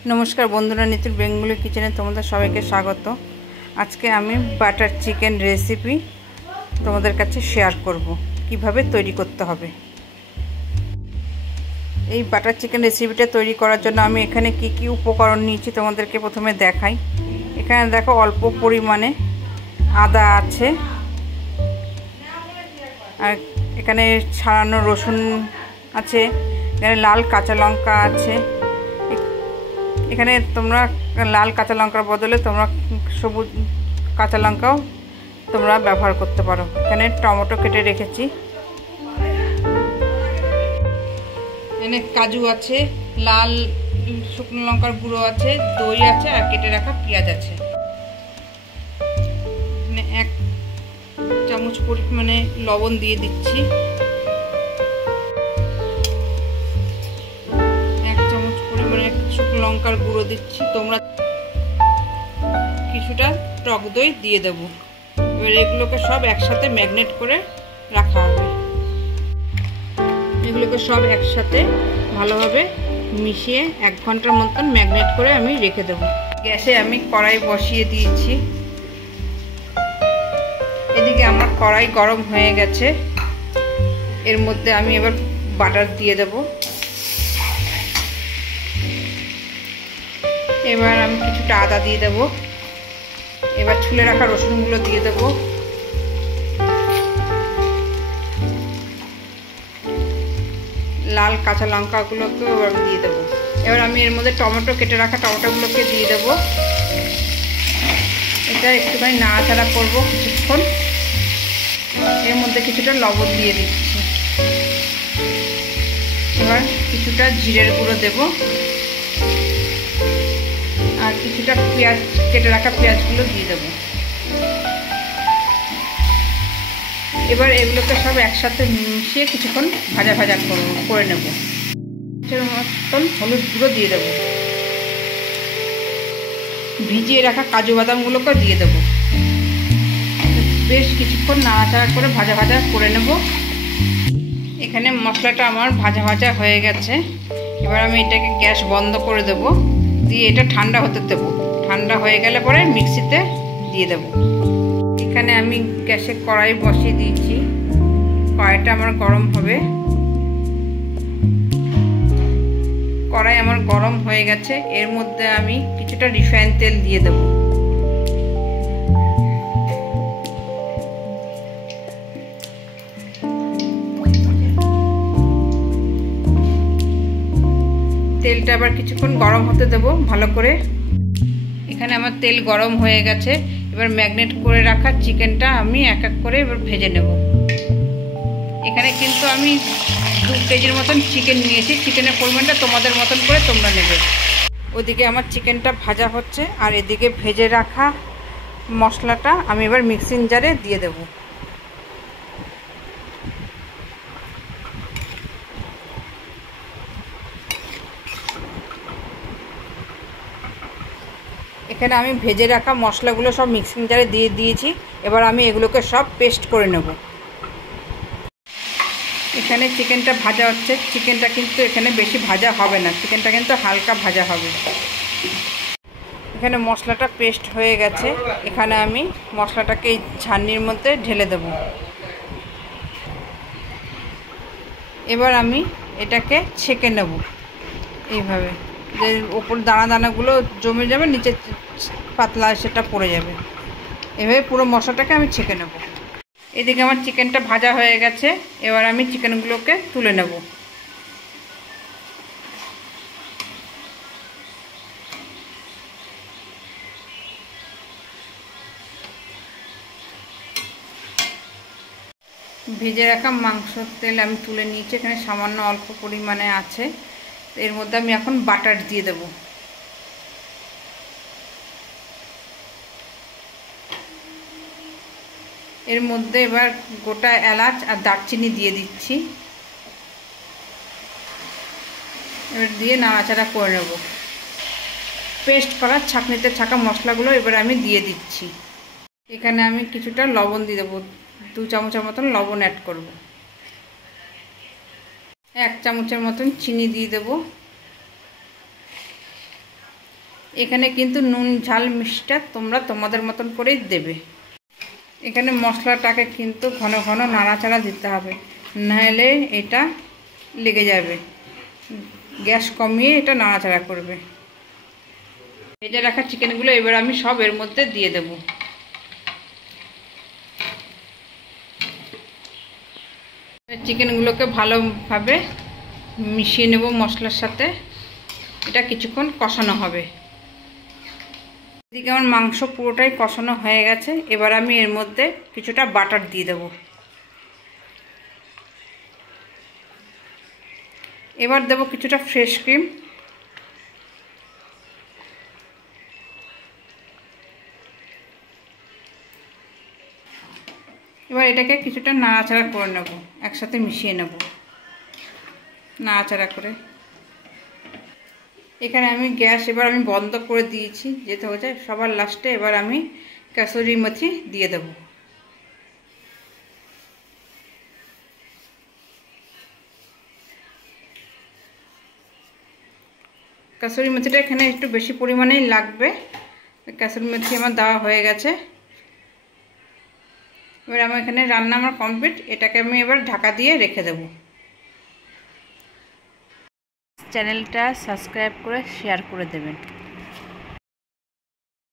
नमस्कार बंधुरा नीतुर बेंगली किचेने तुम्हारे सबाइके स्वागत। आज के आमी बाटार चिकेन रेसिपि तुम्हादेर काछे शेयर करब किभाबे तैरी करते हबे। এই বাটার চিকেন রেসিপিটা তৈরি করার জন্য আমি এখানে কি কি উপকরণ নিয়েছি তোমাদেরকে প্রথমে দেখাই। এখানে দেখো অল্প পরিমাণে আদা আছে, আর এখানে ছাড়ানো রসুন আছে, এখানে লাল কাঁচা লঙ্কা আছে। এখানে তোমরা লাল কাঁচা লঙ্কার বদলে তোমরা সবুজ কাঁচা লঙ্কাও তোমরা ব্যবহার করতে পারো। এখানে টমেটো কেটে রেখেছি, এখানে কাজু আছে, লাল শুকনো লঙ্কার গুঁড়ো আছে, দই আছে, আর কেটে রাখা পেঁয়াজ আছে। এখানে 1 চামচ পরিমাণে লবণ দিয়ে দিচ্ছি, 1 চামচ পরিমাণে শুকনো লঙ্কার গুঁড়ো দিচ্ছি। তোমরা কিছুটা টক দই দিয়ে দেবো। এবার এগুলোকে সব একসাথে ম্যাগনেট করে রাখা হবে। এগুলোকে সব একসাথে ভালোভাবে মিশিয়ে 1 ঘন্টার মতন ম্যাগনেট করে আমি রেখে দেবো। গ্যাসে আমি কড়াই বসিয়ে দিয়েছি। এদিকে আমার কড়াই গরম হয়ে গেছে, এর মধ্যে আমি এবার বাটার দিয়ে দেব। এবার আমি কিছুটা আদা দিয়ে দেব। এবার ছুলে রাখা রসুনগুলো দিয়ে দেব। লাল কাঁচা লঙ্কাগুলোকে এবার দিয়ে দেবো। এবার আমি এর মধ্যে টমেটো কেটে রাখা টমেটোগুলোকে দিয়ে দেবো। এটা একটুখানি নাড়াচাড়া করবো কিছুক্ষণ। এর মধ্যে কিছুটা লবণ দিয়ে দিচ্ছি। এবার কিছুটা জিরের গুঁড়ো দেব, আর কিছুটা পেঁয়াজ কেটে রাখা পেঁয়াজগুলো দিয়ে দেবো। এবার এগুলোকে সব একসাথে মিশিয়ে কিছুক্ষণ ভাজা ভাজা করে নেব। মতন হলুদ গুঁড়ো দিয়ে দেবো। ভিজিয়ে রাখা কাজু বাদামগুলোকে দিয়ে দেবো। বেশ কিছুক্ষণ নাড়াচাড়া করে ভাজা ভাজা করে নেব। এখানে মশলাটা আমার ভাজা ভাজা হয়ে গেছে। এবার আমি এটাকে গ্যাস বন্ধ করে দেব, দিয়ে এটা ঠান্ডা হতে দেবো। ঠান্ডা হয়ে গেলে পরে মিক্সিতে দিয়ে দেবো। এখানে আমি গ্যাসে কড়াই বসিয়ে দিয়েছি। কড়াইটা আমার গরম হবে। কড়াই আমার গরম হয়ে গেছে। এর মধ্যে আমি কিছুটা রিফাইন তেল দিয়ে দেব। তেলটা আবার কিছুক্ষণ গরম হতে দেব ভালো করে। এখানে আমার তেল গরম হয়ে গেছে। এবার ম্যাগনেট করে রাখা চিকেনটা আমি এক এক করে এবার ভেজে নেব। এখানে কিন্তু আমি 2 কেজির মতন চিকেন নিয়েছি। চিকেনের পরিমাণটা তোমাদের মতন করে তোমরা নেবে। ওদিকে আমার চিকেনটা ভাজা হচ্ছে, আর এদিকে ভেজে রাখা মশলাটা আমি এবার মিক্সিং জারে দিয়ে দেব। এখানে আমি ভেজে রাখা মশলাগুলো সব মিক্সিং জারে দিয়ে দিয়েছি। এবার আমি এগুলোকে সব পেস্ট করে নেব। এখানে চিকেনটা ভাজা হচ্ছে। চিকেনটা কিন্তু এখানে বেশি ভাজা হবে না, চিকেনটা কিন্তু হালকা ভাজা হবে। এখানে মশলাটা পেস্ট হয়ে গেছে। এখানে আমি মশলাটাকে এই ছাঁকনির মধ্যে ঢেলে দেব। এবার আমি এটাকে ছেঁকে নেব এইভাবে, যে ওপর দানা দানাগুলো জমে যাবে, নিচে পাতলা সেটা পড়ে যাবে। এভাবে পুরো মশলাটাকে আমি ছেঁকে নেব। এদিকে আমার চিকেনটা ভাজা হয়ে গেছে। এবার আমি চিকেনগুলোকে তুলে নেব। ভেজে রাখা মাংসর তেল আমি তুলে নিয়েছি। এখানে সামান্য অল্প পরিমাণে আছে। এর মধ্যে আমি এখন বাটার দিয়ে দেব। এর মধ্যে এবার গোটা এলাচ আর দারচিনি দিয়ে দিচ্ছি। এবার দিয়ে নাড়াচাড়া করে নেব। পেস্ট করা ছাঁকনিতে ছাঁকা মশলাগুলো এবার আমি দিয়ে দিচ্ছি। এখানে আমি কিছুটা লবণ দিয়ে দেবো। 2 চামচের মতন লবণ অ্যাড করব। 1 চামচের মতন চিনি দিয়ে দেব। এখানে কিন্তু নুন ঝাল মিষ্টিটা তোমরা তোমাদের মতন করেই দেবে। এখানে মশলাটাকে কিন্তু ঘন ঘন নাড়াচাড়া দিতে হবে, নাহলে এটা লেগে যাবে। গ্যাস কমিয়ে এটা নাড়াচাড়া করবে। ভেজে রাখা চিকেনগুলো এবার আমি সব এর মধ্যে দিয়ে দেব। চিকেনগুলোকে ভালোভাবে মিশিয়ে নেব মশলার সাথে। এটা কিছুক্ষণ কষানো হবে। এদিকে আমার মাংস পুরোটাই কষানো হয়ে গেছে। এবার আমি এর মধ্যে কিছুটা বাটার দিয়ে দেব। এবার দেব কিছুটা ফ্রেশ ক্রিম। এবার এটাকে কিছুটা নাড়াচাড়া করে নেব, একসাথে মিশিয়ে নেব নাড়াচাড়া করে। এখানে আমি গ্যাস এবার আমি বন্ধ করে দিয়েছি, যেতে হচ্ছে সবার লাস্টে। এবার আমি কাসুরি মেথি দিয়ে দেব। কাসুরি মেথিটা এখানে একটু বেশি পরিমাণেই লাগবে। কাসুরি মেথি আমার দেওয়া হয়ে গেছে। এবার আমার এখানে রান্না আমার কমপ্লিট। এটাকে আমি এবার ঢাকা দিয়ে রেখে দেব। চ্যানেলটা সাবস্ক্রাইব করে শেয়ার করে দেবেন।